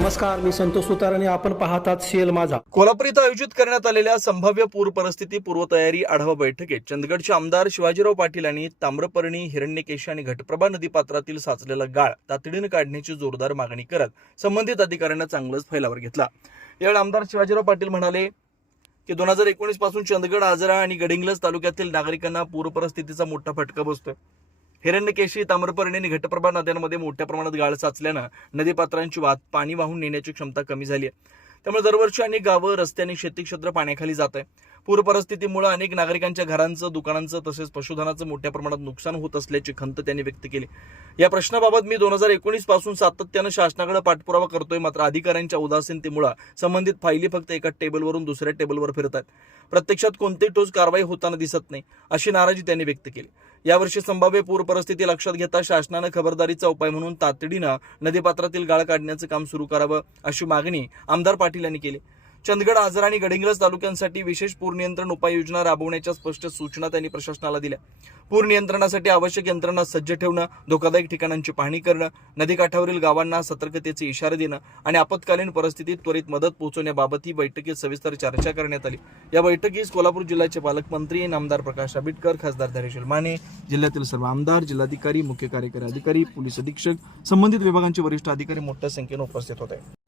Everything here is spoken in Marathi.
नमस्कार, मी संतोष सुतार आणि आपण पाहतात शेल माझा. कोल्हापूर इथं आयोजित करण्यात आलेल्या संभाव्य पूर परिस्थिती पूर्वतयारी आढावा बैठकीत चंदगडचे आमदार शिवाजीराव पाटील यांनी ताम्रपर्णी, हिरण्यकेशी आणि घटप्रभा नदीपात्रातील साचलेला गाळ तातडीने काढण्याची जोरदार मागणी करत संबंधित अधिकाऱ्यांना चांगलाच फैलावर घेतला. यावेळी आमदार शिवाजीराव पाटील म्हणाले की 2019 पासून चंदगड, आजरा आणि गडिंग्लज तालुक्यातील नागरिकांना पूर परिस्थितीचा मोठा फटका बसतोय. हिरण्यकेशी, ताम्रपर्णी आणि घटप्रभा नद्यांमध्ये मोठ्या प्रमाणात गाळ साचल्यानं नदीपात्रांची पाणी वाहून नेण्याची क्षमता कमी झाली आहे. त्यामुळे दरवर्षी अनेक गावं, रस्ते आणि शेती क्षेत्र पाण्याखाली जात आहे. पूर परिस्थितीमुळे अनेक नागरिकांच्या घरांचं, दुकानांचं तसेच पशुधनाचं मोठ्या प्रमाणात नुकसान होत असल्याची खंत त्यांनी व्यक्त केली. या प्रश्नाबाबत मी 2019 पासून सातत्यानं शासनाकडे पाठपुरावा करतोय, मात्र अधिकाऱ्यांच्या उदासीनतेमुळे संबंधित फायली फक्त एका टेबलवरून दुसऱ्या टेबलवर फिरत आहेत. प्रत्यक्षात कोणतीही ठोस कारवाई होताना दिसत नाही, अशी नाराजी त्यांनी व्यक्त केली. यावर्षी संभाव्य पूर परिस्थिती लक्षात घेता शासनानं खबरदारीचा उपाय म्हणून तातडीनं नदीपात्रातील गाळ काढण्याचं काम सुरू करावं, अशी मागणी आमदार पाटील यांनी केली. चंदगड, आजरा आणि गडिंग्लज तालुक्यांसाठी विशेष पूर नियंत्रण उपाययोजना राबवण्याच्या स्पष्ट सूचना त्यांनी प्रशासनाला दिल्या. पूर नियंत्रणासाठी आवश्यक यंत्रणा सज्ज ठेवणं, धोकादायक ठिकाणांची पाहणी करणं, नदीकाठावरील गावांना सतर्कतेचे इशारे देणं आणि आपत्कालीन परिस्थितीत त्वरित मदत पोहोचवण्याबाबत ही बैठकीत सविस्तर चर्चा करण्यात आली. या बैठकीस कोल्हापूर जिल्ह्याचे पालकमंत्री आमदार प्रकाश आंबेडकर, खासदार धैर्यशील माने, जिल्ह्यातील सर्व आमदार, जिल्हाधिकारी, मुख्य कार्यकारी अधिकारी, पोलीस अधीक्षक, संबंधित विभागांचे वरिष्ठ अधिकारी मोठ्या संख्येने उपस्थित होते.